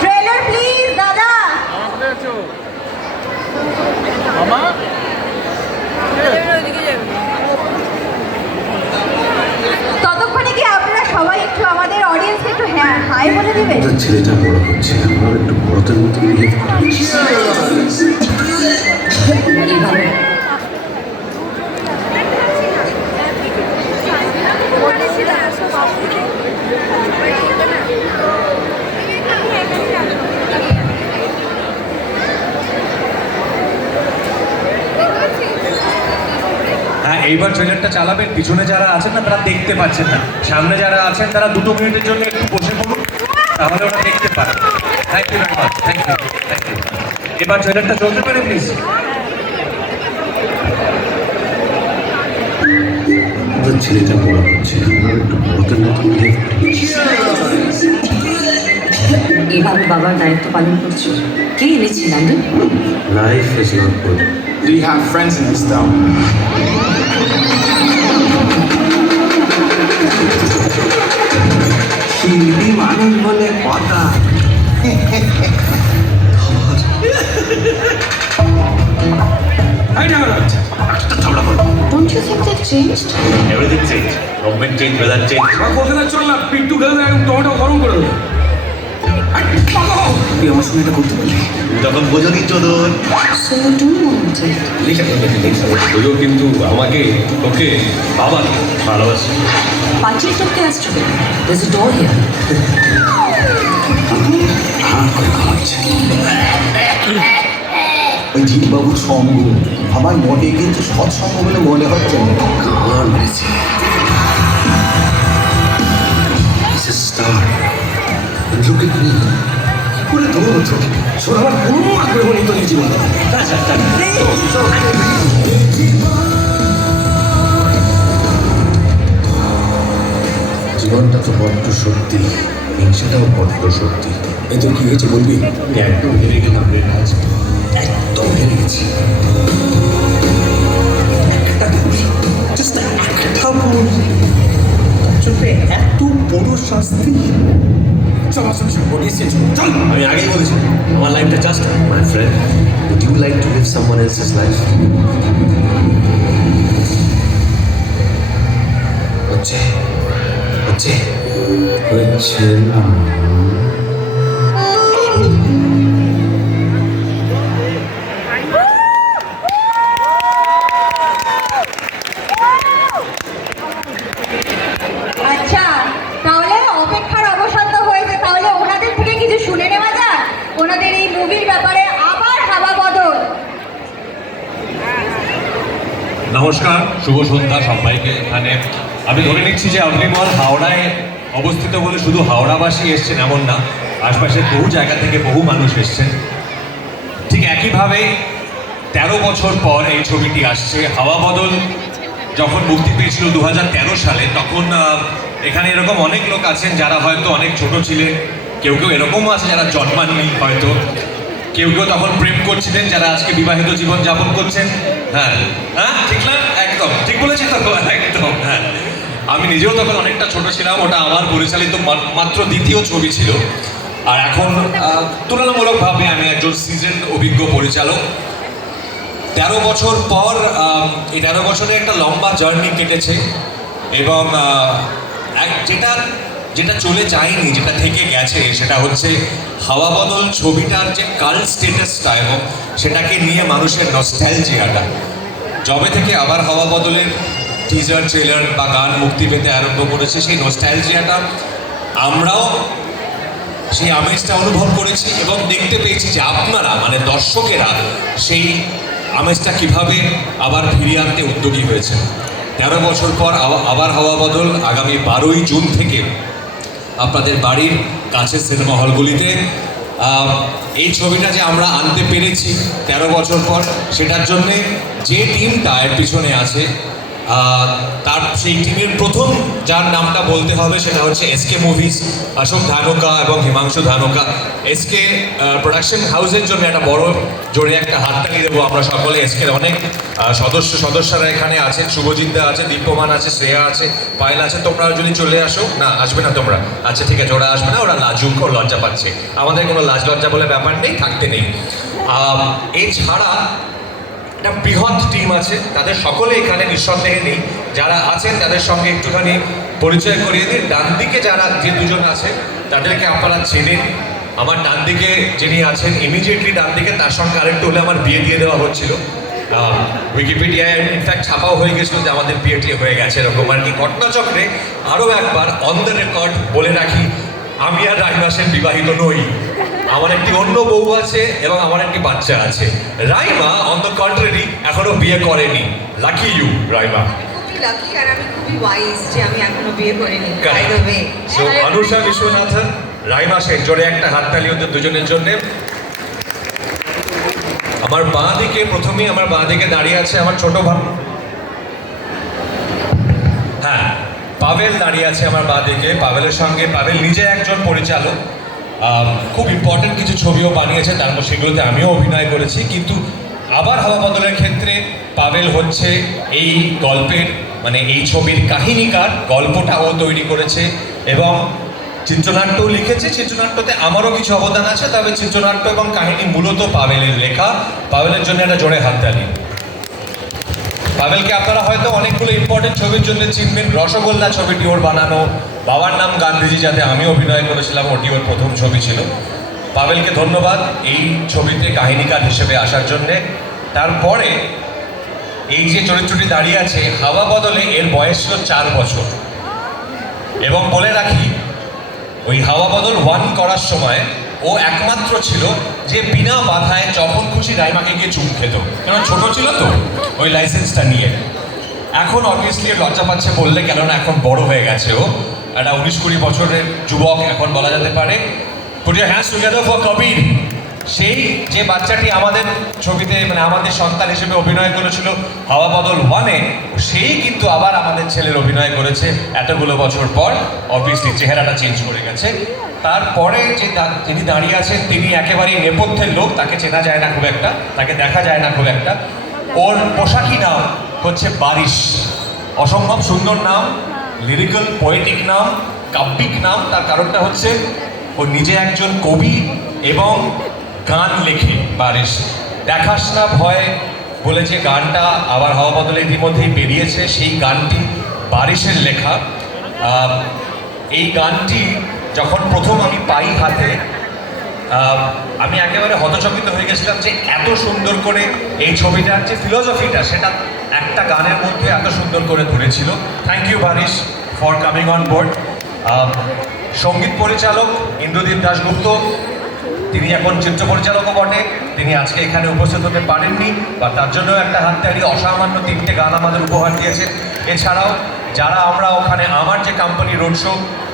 Trailer please দাদা। ততক্ষণে কি আপনারা সবাই একটু আমাদের অডিয়েন্সকে একটু হ্যাঁ হাই বলে দিবেন? ছেলেটা বড় হচ্ছে, আমার একটু বড়দের মতো বিহেভ করে। হ্যাঁ, এইবার ট্রেলারটা চালাবেন। পিছনে যারা আছেন না তারা দেখতে পাচ্ছেন না, সামনে যারা আছেন তারা 2 মিনিটের জন্য একটু বসে পড়ুন, তাহলে ওরা দেখতে পারে। Thank you very much, thank you, thank you. এবার ট্রেলারটা চলতে পারে প্লিজ। ছেলেটা বড় হচ্ছে, আমার একটু বড়দের মতো বিহেভ করে। এভাবে বাবার দায়িত্ব পালন করছো, কে এনেছে London? Life is not good. Do you have friends in this town? Hindi মানুষ বলে কথা। Don't you think they've changed? Everything change, government change, weather change. Kolkata চল না, পিন্টু গেলে একদম টমেটো গরম করে দেবো। তুই আমার সঙ্গে এটা করতে পারলি? তখন বোঝনি চোদন। So you do want it? তুইও কিন্তু আমাকে, তোকে, বাবাকে ভালোবাসি। পাঁচিল টপকে আসছো কেন? There's a door here. করে খাওয়াচ্ছে। ওই জিৎবাবুর সঙ্গ আমার মোটে কিন্তু সৎসঙ্গ বলে মনে হচ্ছে না। গান মেরেছে। He's a star. And look at me. করে দৌড়চ্ছ শোন, আমার কোনো আগ্রহ নেই তোর এই জীবনে। জীবনটা তো বড্ড সত্যি, হিংসাটাও বড্ড সত্যি। এতে কি হয়েছে বলবি? একদম হেরে গেলাম রে রাজ, একদম হেরে গেছি। একটা ভুল চোখে এত বড় শাস্তি। চল আসলে চল। আমি আগেই বলেছি আমার লাইফটা just my friend. Would you like to live someone else's life? হচ্ছে হচ্ছে হচ্ছে না। আচ্ছা, তাহলে অপেক্ষার অবসান তো হয়েছে, তাহলে ওনাদের থেকে কিছু শুনে নেওয়া যাক ওনাদের এই মুভির ব্যাপারে আবার হাওয়া বদল। নমস্কার, শুভ সন্ধ্যা সবাইকে। এখানে আমি ধরে নিচ্ছি যে অগ্নিমল হাওড়ায় অবস্থিত বলে শুধু হাওড়াবাসী এসছেন এমন না, আশপাশের বহু জায়গা থেকে বহু মানুষ এসছেন। ঠিক একইভাবে 13 বছর পর এই ছবিটি আসছে। হাওয়া বদল যখন মুক্তি পেয়েছিল 2013 সালে, তখন এখানে এরকম অনেক লোক আছেন যারা হয়তো অনেক ছোট ছিলেন, কেউ কেউ এরকমও আছে যারা জন্মাননি হয়তো, কেউ কেউ তখন প্রেম করছিলেন, যারা আজকে বিবাহিত জীবন যাপন করছেন। হ্যাঁ হ্যাঁ, ঠিক না? একদম ঠিক বলেছি তো, একদম। হ্যাঁ, আমি নিজেও তখন অনেকটা ছোট ছিলাম, ওটা আমার পরিচালিত মাত্র দ্বিতীয় ছবি ছিল। আর এখন তুলনামূলকভাবে আমি একজন সিজনড অভিজ্ঞ পরিচালক। 13 বছর পর এই 13 বছরে একটা লম্বা জার্নি কেটেছে, এবং যেটা যেটা চলে যায়নি, যেটা থেকে গেছে, সেটা হচ্ছে হাওয়া বদল ছবিটার যে কাল্ট স্টেটাসটা এবং সেটাকে নিয়ে মানুষের নস্টালজিয়াটা। যবে থেকে আবার হাওয়া বদলের টিজার, ট্রেলার বা গান মুক্তি পেতে আরম্ভ করেছে, সেই নস্টালজিয়াটা আমরাও সেই আমেজটা অনুভব করেছি এবং দেখতে পেয়েছি যে আপনারা মানে দর্শকেরা সেই আমেজটা কিভাবে আবার ফিরিয়ে আনতে উদ্যোগী হয়েছে। 13 বছর পর আবার হাওয়া বদল আগামী 12ই জুন থেকে আপনাদের বাড়ির কাছে সিনেমা হলগুলিতে। এই ছবিটা যে আমরা আনতে পেরেছি 13 বছর পর, সেটার জন্যে যে টিমটা এর পিছনে আছে তার সেই টিমের প্রথম যার নামটা বলতে হবে সেটা হচ্ছে এসকে মুভিজ, অশোক ধানুকা এবং হিমাংশু ধানুকা। এসকে প্রোডাকশন হাউসের জন্য একটা বড় জোরে একটা হাততালি দেবো আমরা সকলে। এসকের অনেক সদস্যরা এখানে আছেন, শুভজিৎদা আছে, দীপ্যমান আছে, শ্রেয়া আছে, পায়েল আছে। তোমরা যদি চলে আসো, না আসবে না তোমরা, আচ্ছা ঠিক আছে, ওরা আসবে না, ওরা লাজুক ও লজ্জা পাচ্ছে। আমাদের কোনো লাজ লজ্জা বলে ব্যাপার নেই, থাকতে নেই। এছাড়া একটা বৃহৎ টিম আছে, তাদের সকলে এখানে নিঃসন্দেহে নেই। যারা আছেন তাদের সঙ্গে একটুখানি পরিচয় করিয়ে দিই। ডান দিকে যে দুজন আছে তাদেরকে আপনারা চেনেন। আমার ডান দিকে যিনি আছেন, ইমিডিয়েটলি ডান দিকে, তার সঙ্গে আরেকটু হলে আমার বিয়ে দিয়ে দেওয়া হচ্ছিল। উইকিপিডিয়ায় ইনফ্যাক্ট ছাপাও হয়ে গেছিলো যে আমাদের বিয়েটি হয়ে গেছে, এরকম আর কি। ঘটনাচক্রে আরও একবার অন দ্য রেকর্ড বলে রাখি, আমি আর রাইমা সেন বিবাহিত নই। আমার একটি অন্য বউ আছে এবং আমার একটি বাচ্চা আছে। রাইমা অন দ্য কন্ট্রারি এখনো বিয়ে করেনি। Lucky you Raima. খুবই লাকি, আর আমি খুবই ওয়াইজ যে আমি এখনো বিয়ে করিনি। By the way, so Anusha Vishwanathan, Raima Sen, জোরে একটা হাততালি ওদের দুজনের জন্য। আমার বাঁ দিকে, প্রথমেই আমার বাঁ দিকে দাঁড়িয়ে আছে আমার ছোট ভাই, হ্যাঁ পাভেল দাঁড়িয়ে আছে আমার বাঁ দিকে। পাভেলের সঙ্গে, পাভেল নিজে একজন পরিচালক, খুব ইম্পর্টেন্ট কিছু ছবিও বানিয়েছে, তারপর সেগুলোতে আমিও অভিনয় করেছি। কিন্তু আবার হাওয়া বদলের ক্ষেত্রে পাভেল হচ্ছে এই গল্পের, মানে এই ছবির কাহিনীকার। গল্পটা ও তৈরি করেছে এবং চিত্রনাট্যও লিখেছে। চিত্রনাট্যতে আমারও কিছু অবদান আছে, তবে চিত্রনাট্য এবং কাহিনী মূলত পাভেলের লেখা। পাভেলের জন্য একটা জোরে হাততালি। পাভেলকে আপনারা হয়তো অনেকগুলো ইম্পর্টেন্ট ছবির জন্য চিনবেন। রসগোল্লা ছবিটি ওর বানানো, বাবার নাম গান্ধীজি, যাতে আমি অভিনয় করেছিলাম, ওটি ওর প্রথম ছবি ছিল। পাভেলকে ধন্যবাদ এই ছবিতে কাহিনীকার হিসেবে আসার জন্যে। তারপরে এই যে চরিত্রটি দাঁড়িয়ে আছে, হাওয়া বদলে, এর বয়স ছিল 4 বছর। এবং বলে রাখি, ওই হাওয়া বদল 1 করার সময় ও একমাত্র ছিল যে বিনা বাধায় যখন খুশি রাইমাকে গিয়ে চুম খেত, কারণ ছোট ছিল তো ওই লাইসেন্সটা নিয়ে। এখন অবভিয়াসলি লজ্জা পাচ্ছে বললে, কেননা এখন বড় হয়ে গেছে ও, একটা 19-20 বছরের যুবক এখন বলা যেতে পারে। Put your hands together for কবির। সেই যে বাচ্চাটি আমাদের ছবিতে, মানে আমাদের সন্তান হিসেবে অভিনয় করেছিল হাওয়া বদল 1-এ, সেই কিন্তু আবার আমাদের ছেলের অভিনয় করেছে এতগুলো বছর পর। অবভিয়াসলি চেহারাটা চেঞ্জ করে গেছে। তারপরে যে যিনি দাঁড়িয়ে আছেন, তিনি একেবারেই নেপথ্যের লোক, তাকে চেনা যায় না খুব একটা, তাকে দেখা যায় না খুব একটা। ওর পোশাকি নাম হচ্ছে বারিশ। অসম্ভব সুন্দর নাম, লিরিক্যাল পোয়েটিক নাম, কাব্যিক নাম। তার কারণটা হচ্ছে ও নিজে একজন কবি এবং গান লেখে। বারিশ দেখাস না ভয় বলে যে গানটা আবার হাওয়া বদলে ইতিমধ্যেই বেরিয়েছে, সেই গানটি বারিশের লেখা। এই গানটি যখন প্রথম আমি পাই হাতে, আমি একেবারে হতচকিত হয়ে গেছিলাম যে এত সুন্দর করে এই ছবিটার যে ফিলোসফিটা, সেটা একটা গানের মধ্যে এত সুন্দর করে ধরেছিল। Thank you Barish for coming on board. সঙ্গীত পরিচালক ইন্দ্রদীপ দাশগুপ্ত, তিনি এখন চিত্র পরিচালকও বটে। তিনি আজকে এখানে উপস্থিত হতে পারেননি, বা তার জন্য একটা হাততালি। অসামান্য 3টে গান আমাদের উপহার দিয়েছেন। এছাড়াও যারা আমরা ওখানে, আমার যে কোম্পানি রোড শো,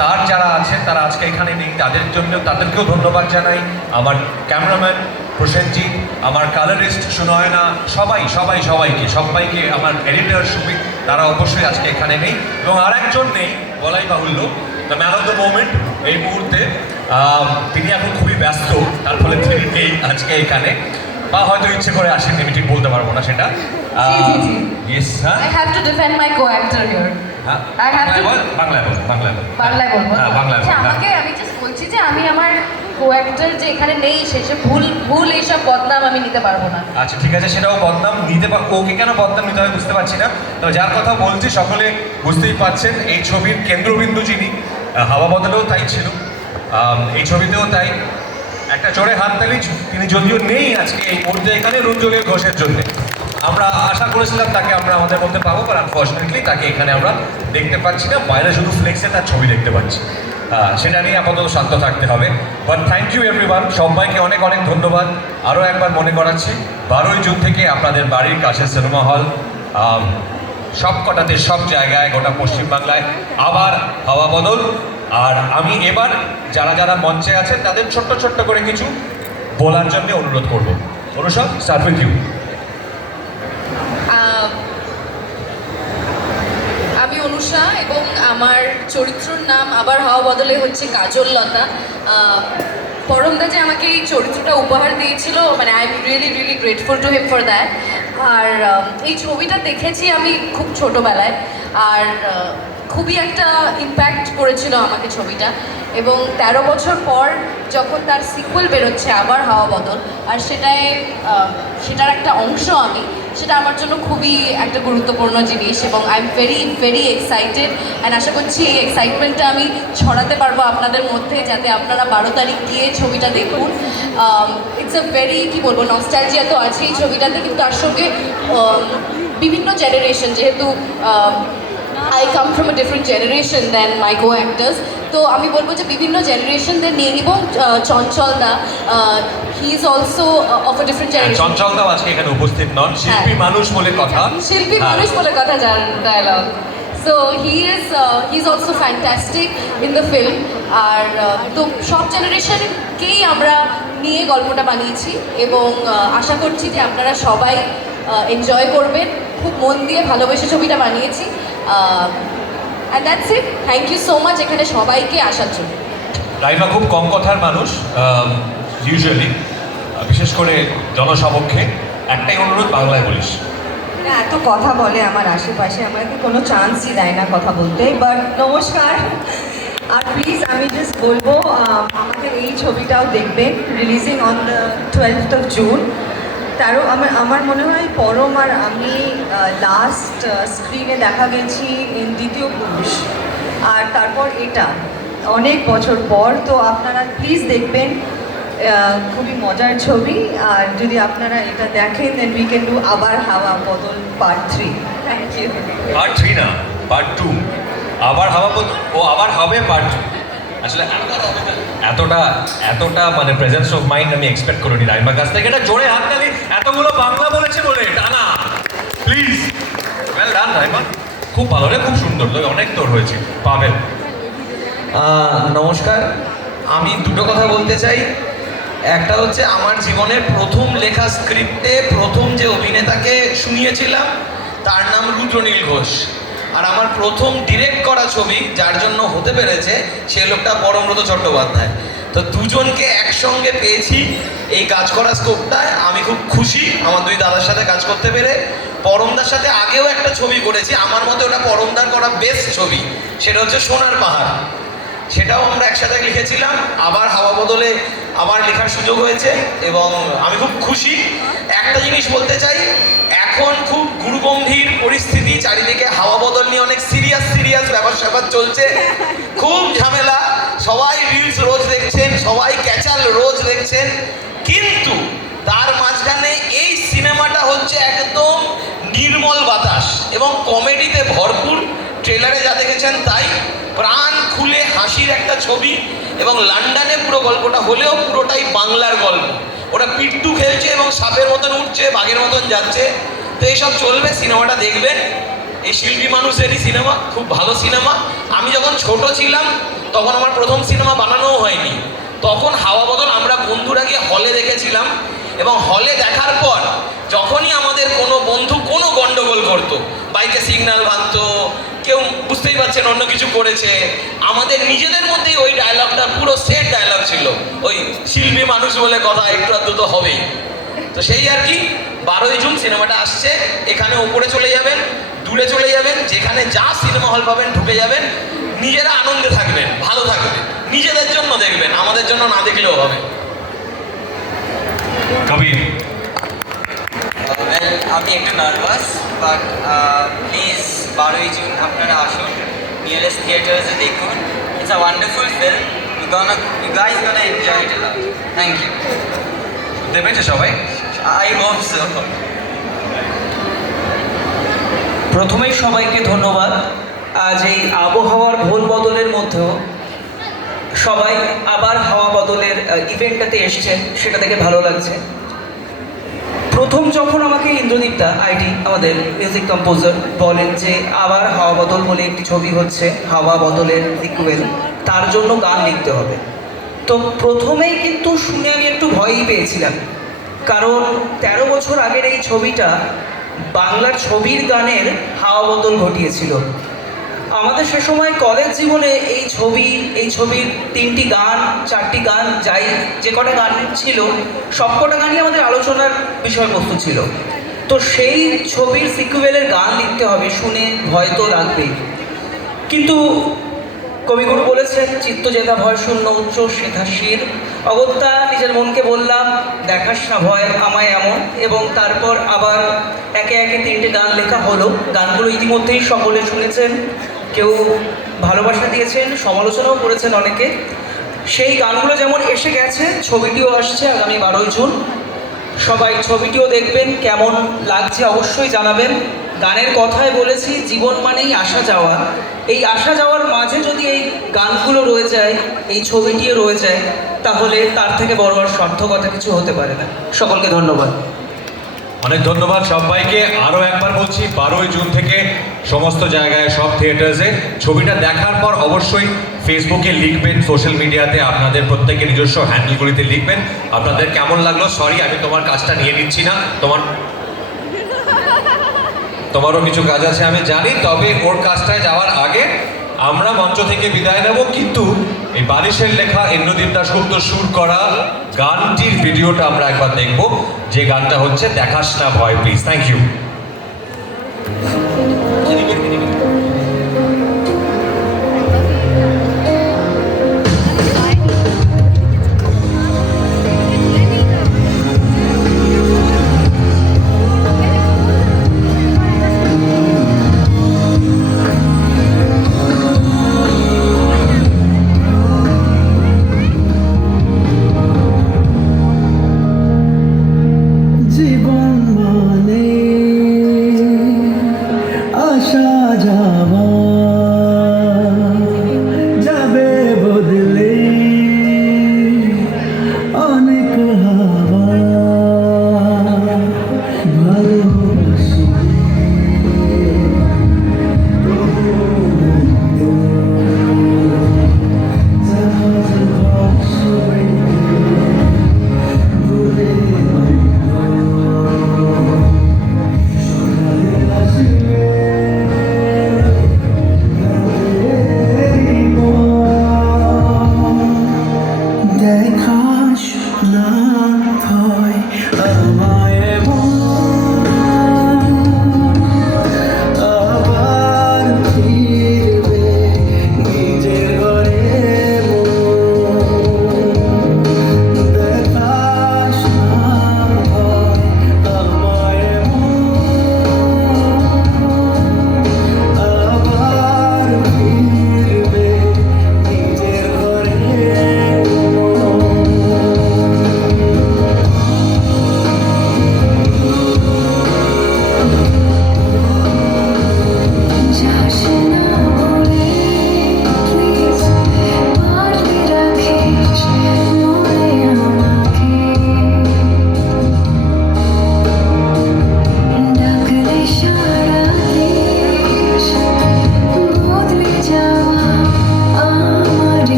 তার যারা আছেন তারা আজকে এখানে নেই, তাদের জন্য তাদেরকেও ধন্যবাদ জানাই। আমার ক্যামেরাম্যান প্রসেনজিৎ, আমার কালারিস্ট সুনয়না, সবাইকে, আমার এডিটর সুমিত, তারা অবশ্যই আজকে এখানে নেই। এবং আর একজন নেই, বলাই বাহুল্য, the man of the moment এই মুহূর্তে। তিনি এখন খুবই ব্যস্ত, তার ফলে তিনি নেই আজকে এখানে, বা হয়তো ইচ্ছে করে আসেন, আমি ঠিক বলতে পারবো না সেটা। ইয়েস, হ্যাঁ, I have to defend my co-actor here. I have to বাংলায় বল। বাংলায় বলবো। হ্যাঁ, বাংলায় বল। আচ্ছা, আমাকে, আমি জাস্ট বলছি যে আমি আমার কো-অ্যাক্টর যে এখানে নেই, শেষে ভুল এইসব বদনাম আমি নিতে পারবো না। আচ্ছা ঠিক আছে, সেটাও বদনাম নিতে ওকে কেন বদনাম নিতে হবে বুঝতে পারছি না। তো যার কথা বলছি সকলে বুঝতেই পারছেন, এই ছবির কেন্দ্রবিন্দু যিনি, হাওয়া বদলেও তাই ছিল, এই ছবিতেও তাই। একটা জোরে হাততালি। তিনি যদিও নেই আজকে এই মুহূর্তে এখানে, রুঞ্জলীর ঘোষের জন্য। আমরা আশা করেছিলাম তাকে আমরা আমাদের মধ্যে পাবো, বাট আনফর্চুনেটলি তাকে এখানে আমরা দেখতে পাচ্ছি না। বাইরে শুধু ফ্লেক্সে তার ছবি দেখতে পাচ্ছি, সেটা নিয়ে আপাতত শান্ত থাকতে হবে। বাট থ্যাংক ইউ এভরিওয়ান, সবাইকে অনেক অনেক ধন্যবাদ। আরও একবার মনে করাচ্ছি, 12ই জুন থেকে আপনাদের বাড়ির কাছে সিনেমা হল, সব কটাতে, সব জায়গায়, গোটা পশ্চিমবাংলায় আবার হাওয়া বদল। আর আমি এবার যারা মঞ্চে আছেন তাদের ছোট্ট করে কিছু বলার জন্য অনুরোধ করবো। Anusha, start with you. Tanusha এবং আমার চরিত্রর নাম আবার হওয়া বদলে হচ্ছে কাজল লতা। পরমদা যে আমাকে এই চরিত্রটা উপহার দিয়েছিল, মানে I am really really grateful to him for that. আর এই ছবিটা দেখেছি আমি খুব ছোটোবেলায়, আর খুবই একটা ইম্প্যাক্ট করেছিল আমাকে ছবিটা। এবং 13 বছর পর যখন তার সিকুয়েল বেরোচ্ছে আবার হাওয়া বদল, আর সেটার একটা অংশ আমি, সেটা আমার জন্য খুবই একটা গুরুত্বপূর্ণ জিনিস। এবং I am very very excited, and আশা করছি এই এক্সাইটমেন্টটা আমি ছড়াতে পারবো আপনাদের মধ্যে, যাতে আপনারা 12 তারিখ গিয়ে ছবিটা দেখুন। ইটস আ ভেরি, কী বলবো, নস্টালজিয়া তো আছেই ছবিটাতে, কিন্তু তার সঙ্গে বিভিন্ন জেনারেশন, যেহেতু I come from a different generation than my co-actors, তো আমি বলবো যে বিভিন্ন জেনারেশনদের নিয়ে, এবং Chanchal da, he is also of a different generation. Chanchal দাও আজকে এখানে উপস্থিত নন, শিল্পী মানুষ বলে কথা। শিল্পী মানুষ বলে কথা, যার dialogue. So he is also fantastic in the film. আর তো সব জেনারেশনকেই আমরা নিয়ে গল্পটা বানিয়েছি, এবং আশা করছি যে আপনারা সবাই এনজয় করবেন। খুব মন দিয়ে ভালোবেসে ছবিটা বানিয়েছি। And that's it. Thank you so much এখানে সবাইকে আসার জন্য। রাইমা খুব কম কথার মানুষ ইউজুয়ালি, বিশেষ করে জনসমক্ষে। একটাই অনুরোধ, বাংলায় বলিস। না, এত কথা বলে আমার আশেপাশে, আমাকে কোনো চান্সই দেয় না কথা বলতে। বাট নমস্কার। আর প্লিজ আমি জাস্ট বলবো, আমাদের এই ছবিটাও দেখবেন, releasing on the 12th of June। তারও আমার মনে হয় পরম আর আমি লাস্ট স্ক্রিনে দেখা গেছি দ্বিতীয় পুরুষ, আর তারপর এটা অনেক বছর পর। তো আপনারা প্লিজ দেখবেন, খুবই মজার ছবি। আর যদি আপনারা এটা দেখেন, দেন উই ক্যান ডু আবার হাওয়া বদল পার্ট 3। Thank you. পার্ট 3 না, পার্ট 2। আবার হাওয়া বদল, ও আবার হবে পার্ট 2। আসলে এতটা মানে প্রেজেন্স অফ মাইন্ড আমি এক্সপেক্ট করিনি রাইমার কাছ থেকে। এটা জোরে হাততালি, এতগুলো বাংলা বলেছে বলে, টানা প্লিজ। ওয়েল ডান রাইমা, খুব ভালো রে, খুব সুন্দর, তো অনেক তোর হয়েছে। পাবেন। নমস্কার, আমি দুটো কথা বলতে চাই। একটা হচ্ছে আমার জীবনের প্রথম লেখা স্ক্রিপ্টে প্রথম যে অভিনেতাকে শুনিয়েছিলাম তার নাম রুদ্রনীল ঘোষ। আর আমার প্রথম ডিরেক্ট করা ছবি যার জন্য হতে পেরেছে সে লোকটা পরমব্রত চট্টোপাধ্যায়। তো দুজনকে একসঙ্গে পেয়েছি এই কাজ করা স্কোপটায়। আমি খুব খুশি আমার দুই দাদার সাথে কাজ করতে পেরে। পরমদার সাথে আগেও একটা ছবি করেছি, আমার মতে ওটা পরমদার করা বেস্ট ছবি, সেটা হচ্ছে সোনার পাহাড়। সেটাও আমরা একসাথে লিখেছিলাম। আবার হাওয়া বদলে আবার লেখার সুযোগ হয়েছে এবং আমি খুব খুশি। একটা জিনিস বলতে চাই, এখন খুব গুরুগম্ভীর পরিস্থিতি, চারিদিকে হাওয়া বদল নিয়ে অনেক সিরিয়াস ব্যাপার স্যাপার চলছে, খুব ঝামেলা। সবাই রিলস রোজ দেখছেন, সবাই ক্যাচাল রোজ দেখছেন, কিন্তু তার মাঝখানে এই সিনেমাটা হচ্ছে একদম নির্মল বাতাস এবং কমেডিতে ভরপুর। ট্রেলারে যা দেখেছেন তাই, প্রাণ খুলে হাসির একটা ছবি। এবং লন্ডনে পুরো গল্পটা হলেও পুরোটাই বাংলার গল্প। ওরা পিট্টু খেলছে এবং সাপের মতন উঠছে, বাঘের মতন যাচ্ছে। তো এইসব চলবে, সিনেমাটা দেখবেন। এই শিল্পী মানুষেরই সিনেমা, খুব ভালো সিনেমা। আমি যখন ছোট ছিলাম তখন আমার প্রথম সিনেমা বানানোও হয়নি, তখন হাওয়া বদল আমরা বন্ধুরা গিয়ে হলে দেখেছিলাম। এবং হলে দেখার পর যখনই আমাদের কোনো বন্ধু কোনো গন্ডগোল করতো, বাইকে সিগন্যাল ভাঙতো, কেউ বুঝতেই পারছেন অন্য কিছু করেছে, আমাদের নিজেদের মধ্যেই ওই ডায়লগটা পুরো সেট ডায়লগ ছিল, ওই শিল্পী মানুষ বলে কথা একটু আধটু তো হবেই। তো সেই আর কি, 12ই জুন সিনেমাটা আসছে। এখানে ওপরে চলে যাবেন, দূরে চলে যাবেন, যেখানে যা সিনেমা হল পাবেন ঢুকে যাবেন। নিজেরা আনন্দে থাকবেন, ভালো থাকবেন, নিজেদের জন্য দেখবেন, আমাদের জন্য না দেখলেও হবে। কবির। আমি একটু নার্ভাস, বাট প্লিজ 12ই জুন আপনারা আসুন, নিয়ারেস্ট থিয়েটার্সে দেখুন। It's a wonderful film, you guys gonna enjoy it a lot. Thank you. দেবেছে সবাই? I hope so. প্রথমেই সবাইকে ধন্যবাদ। আজ এই আবহাওয়ার ভোল বদলের মধ্যেও সবাই আবার হাওয়া বদলের ইভেন্টটাতে এসছেন, সেটা থেকে ভালো লাগছে। প্রথম যখন আমাকে ইন্দ্রদীপদা আইডি আমাদের মিউজিক কম্পোজার বলেন যে আবার হাওয়া বদল বলে একটি ছবি হচ্ছে, হাওয়া বদলের সিকুয়েল, তার জন্য গান লিখতে হবে, তো প্রথমেই কিন্তু শুনে আমি একটু ভয়ই পেয়েছিলাম। কারণ 13 বছর আগের এই ছবিটা বাংলার ছবির গানের হাওয়া বদল ঘটিয়েছিল। আমাদের সে সময় কলেজ জীবনে এই ছবির 3টি গান 4টি গান যে কটা গান ছিল সব কটা গানই আমাদের আলোচনার বিষয়বস্তু ছিল। তো সেই ছবির সিকুয়েলের গান লিখতে হবে, শুনে ভয় তো লাগবেই, কিন্তু কবিগুরু বলেছেন চিত্ত যেথা ভয় শূন্য উচ্চ সেথা শির। অগত্যা নিজের মনকে বললাম দেখাস না ভয় আমায় এমন, এবং তারপর আবার একে একে 3টে গান লেখা হলো। গানগুলো ইতিমধ্যেই সকলে শুনেছেন, কেউ ভালোবাসা দিয়েছেন, সমালোচনাও করেছেন অনেকে। সেই গানগুলো যেমন এসে গেছে, ছবিটিও আসছে আগামী 12ই জুন। সবাই ছবিটিও দেখবেন, কেমন লাগছে অবশ্যই জানাবেন। গানের কথায় বলেছি জীবন মানেই আসা যাওয়া, এই আসা যাওয়ার মাঝে যদি এই গানগুলো রয়ে যায়, এই ছবিটিও রয়ে যায়, তাহলে তার থেকে বড় আর সার্থকতা কিছু হতে পারে না। সকলকে ধন্যবাদ। অনেক ধন্যবাদ সবাইকে। আরও একবার বলছি 12ই জুন থেকে সমস্ত জায়গায় সব থিয়েটার্সে ছবিটা দেখার পর অবশ্যই ফেসবুকে লিখবেন, সোশ্যাল মিডিয়াতে আপনাদের প্রত্যেকের নিজস্ব হ্যান্ডেলগুলিতে লিখবেন আপনাদের কেমন লাগলো। সরি আমি তোমার কাজটা নিয়ে নিচ্ছি না, তোমারও কিছু কাজ আছে আমি জানি, তবে ওর কাজটায় যাওয়ার আগে আমরা মঞ্চ থেকে বিদায় নেব, কিন্তু এই বারিশের লেখা ইন্দ্রদীপ দাশগুপ্ত সুর করা গানটির ভিডিওটা আমরা একবার দেখব, যে গানটা হচ্ছে দেখাস না ভয় প্লিজ। Thank you. জীবন মানে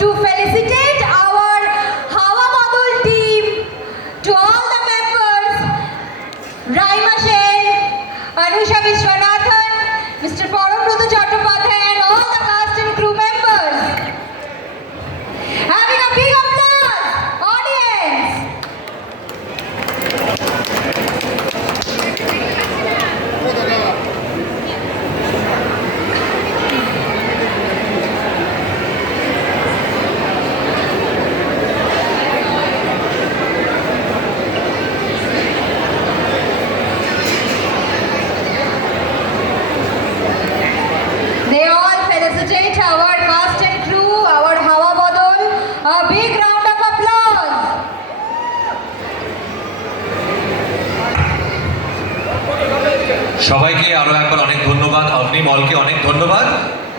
to felicitate our Hawa Badal team, to all the members, Raima Sen, Anusha Vishwanathan, Mr. Parambrata Chattopadhyay and all the cast and crew members. Having a big applause, audience. They all felicitate our cast and crew, our Hawa Badal. A big round of applause. সবাইকে আরো একবার অনেক ধন্যবাদ, অগ্নি মলকে অনেক ধন্যবাদ।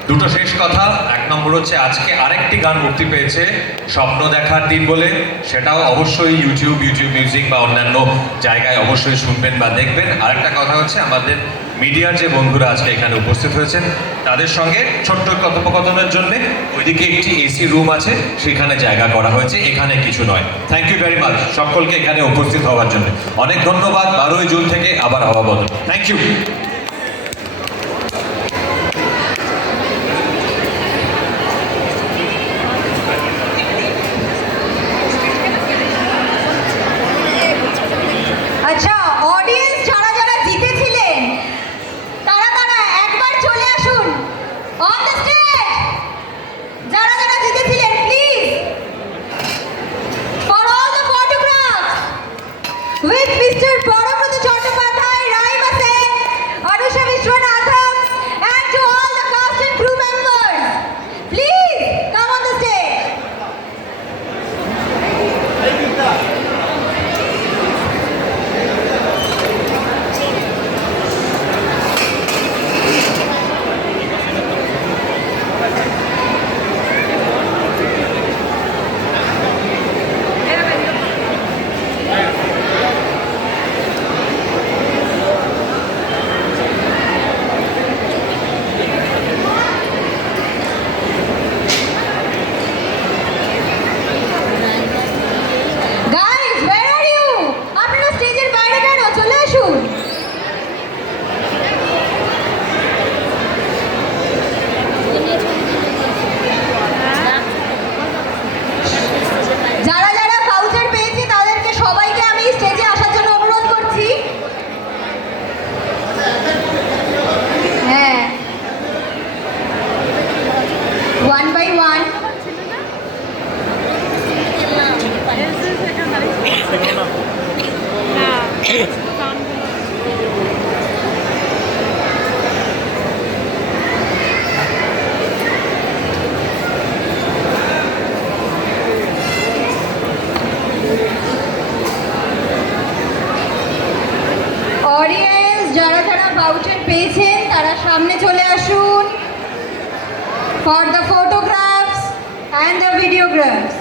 দুটো শেষ কথা, এক নম্বর হচ্ছে আজকে আরেকটি গান মুক্তি পেয়েছে স্বপ্ন দেখার দিন বলে, সেটাও অবশ্যই ইউটিউব মিউজিক বা অন্যান্য জায়গায় অবশ্যই শুনবেন বা দেখবেন। আরেকটা কথা হচ্ছে আমাদের মিডিয়ার যে বন্ধুরা আজকে এখানে উপস্থিত হয়েছেন তাদের সঙ্গে ছোট্ট কথোপকথনের জন্য ওইদিকে একটি এসি রুম আছে, সেখানে জায়গা করা হয়েছে, এখানে কিছু নয়। থ্যাংক ইউ ভেরি মাচ সকলকে এখানে উপস্থিত হওয়ার জন্য। অনেক ধন্যবাদ। 12ই জুন থেকে আবার হাওয়া বদল। Thank you. আচ্ছা, অডিয়েন্স যারা যারা জিতেছিলেন তারা তারা একবার চলে আসুন অন দ্য স্টেজ। যারা যারা জিতেছিলেন please, for all the photographs with mister Parambrata Chattopadhyay, Raima Sen, Anusha Viswanathan and to all the cast and crew members, please come on the stage. Guys, where are you? আপনারা স্টেজের বাইরে কেন? চলে আসুন। যারা যারা ভাউচার পেয়েছে তাদেরকে সবাইকে আমি স্টেজে আসার জন্য অনুরোধ করছি। হ্যাঁ, 1 by 1। অডিয়েন্স যারা যারা ভাউচার পেয়েছেন তারা সামনে চলে আসুন for the photographs and the ভিডিওগ্রাফস।